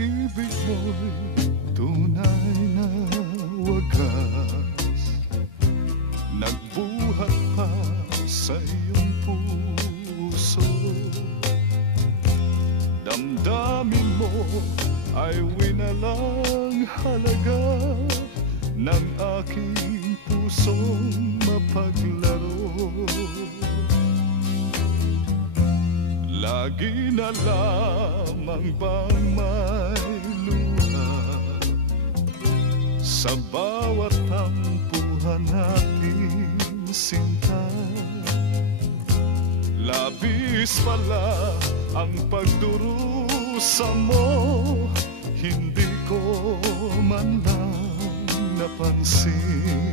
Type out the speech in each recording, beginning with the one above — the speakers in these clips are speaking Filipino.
pag-ibig mo'y tunay na wagas, nagbuhat pa sa iyong puso. Damdamin mo ay winalang halaga ng aking pusong mapaglaro. Lagi na lamang bang may luha sa bawat tampuhan nating sinta? Labis pala ang pagdurusa mo, hindi ko man lang napansin.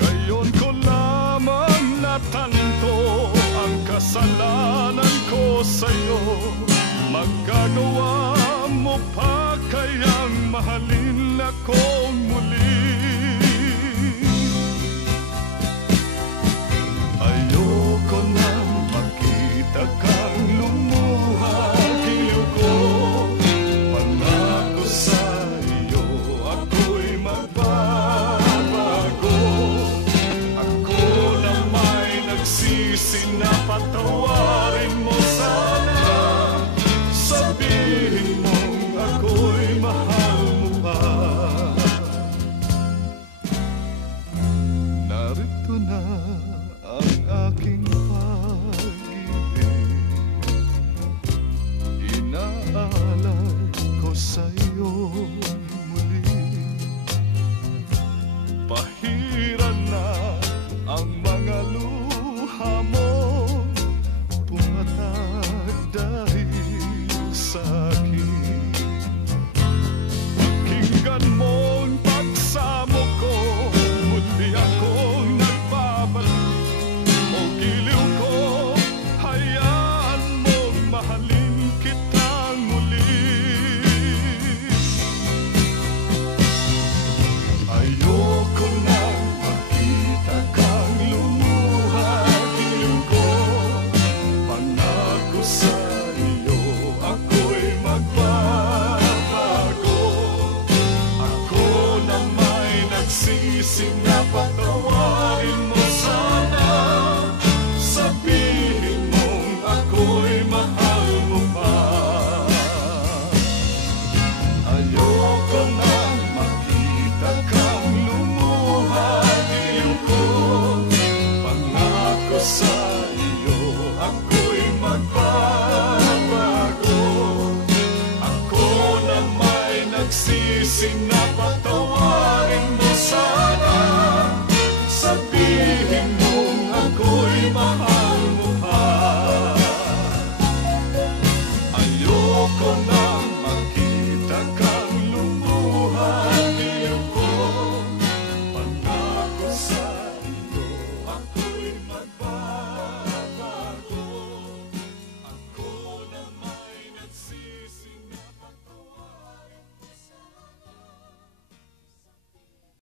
Ngayon ko lamang natanto ang kasalanan ko sa'yo. Magagawa mo pa kayang mahalin akong muli?